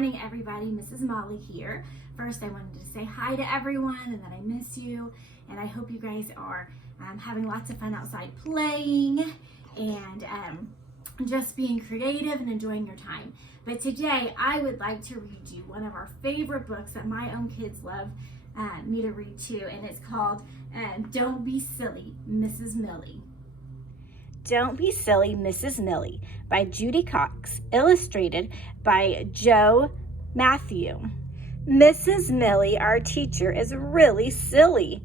morning, everybody. Mrs. Mollie here. First, I wanted to say hi to everyone and that I miss you. And I hope you guys are having lots of fun outside playing and just being creative and enjoying your time. But today, I would like to read you one of our favorite books that my own kids love me to read too. And it's called Don't Be Silly, Mrs. Millie. Don't Be Silly, Mrs. Millie by Judy Cox, illustrated by Joe Matthew. Mrs. Millie, our teacher, is really silly.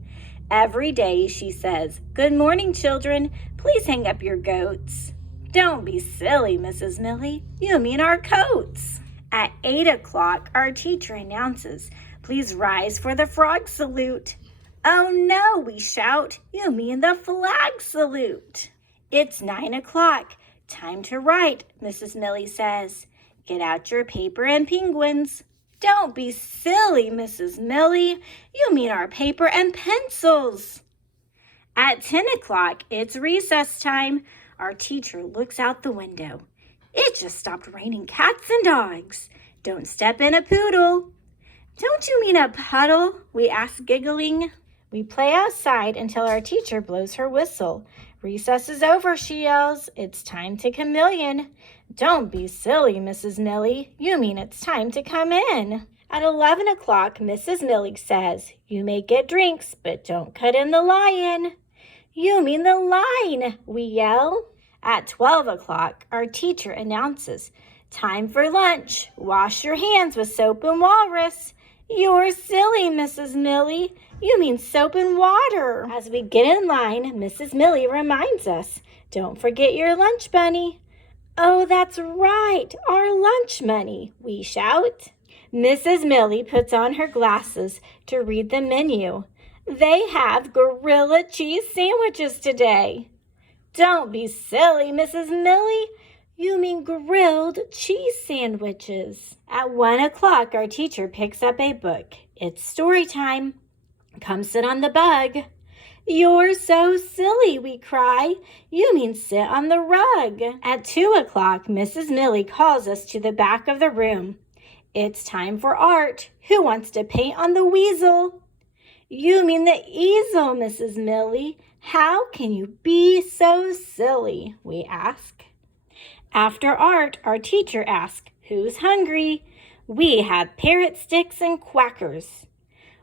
Every day she says, "Good morning, children. Please hang up your goats." Don't be silly, Mrs. Millie. You mean our coats. At 8 o'clock, our teacher announces, "Please rise for the frog salute." Oh no, we shout. You mean the flag salute. It's 9 o'clock. Time to write, Mrs. Millie says. Get out your paper and penguins. Don't be silly, Mrs. Millie. You mean our paper and pencils. At 10 o'clock, it's recess time. Our teacher looks out the window. It just stopped raining cats and dogs. Don't step in a poodle. Don't you mean a puddle? We ask, giggling. We play outside until our teacher blows her whistle. Recess is over, she yells. It's time to chameleon. Don't be silly, Mrs. Millie. You mean it's time to come in. At 11 o'clock, Mrs. Millie says, "You may get drinks, but don't cut in the lion." You mean the line, we yell. At 12 o'clock, our teacher announces, "Time for lunch. Wash your hands with soap and walrus." You're silly, Mrs. Millie. You mean soap and water. As we get in line, Mrs. Millie reminds us, "Don't forget your lunch money." Oh, that's right, our lunch money, we shout. Mrs. Millie puts on her glasses to read the menu. They have gorilla cheese sandwiches today. Don't be silly, Mrs. Millie. You mean grilled cheese sandwiches. At 1 o'clock, our teacher picks up a book. It's story time. Come sit on the bug. You're so silly, we cry. You mean sit on the rug. At 2 o'clock, Mrs. Millie calls us to the back of the room. It's time for art. Who wants to paint on the weasel? You mean the easel, Mrs. Millie. How can you be so silly, we ask. After art, our teacher asks, "Who's hungry?" We have parrot sticks and quackers.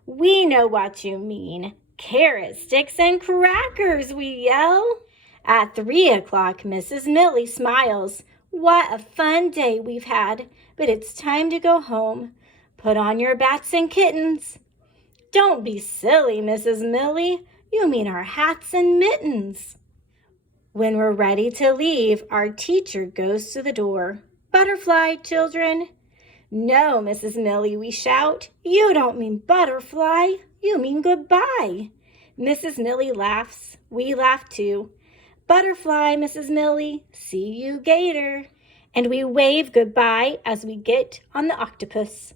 We know what you mean. Carrot sticks and crackers, we yell. At 3 o'clock, Mrs. Millie smiles. What a fun day we've had, but it's time to go home. Put on your bats and kittens. Don't be silly, Mrs. Millie. You mean our hats and mittens. When we're ready to leave, our teacher goes to the door. Butterfly, children. No, Mrs. Millie, we shout. You don't mean butterfly. You mean goodbye. Mrs. Millie laughs. We laugh too. Butterfly, Mrs. Millie. See you, gator. And we wave goodbye as we get on the octopus.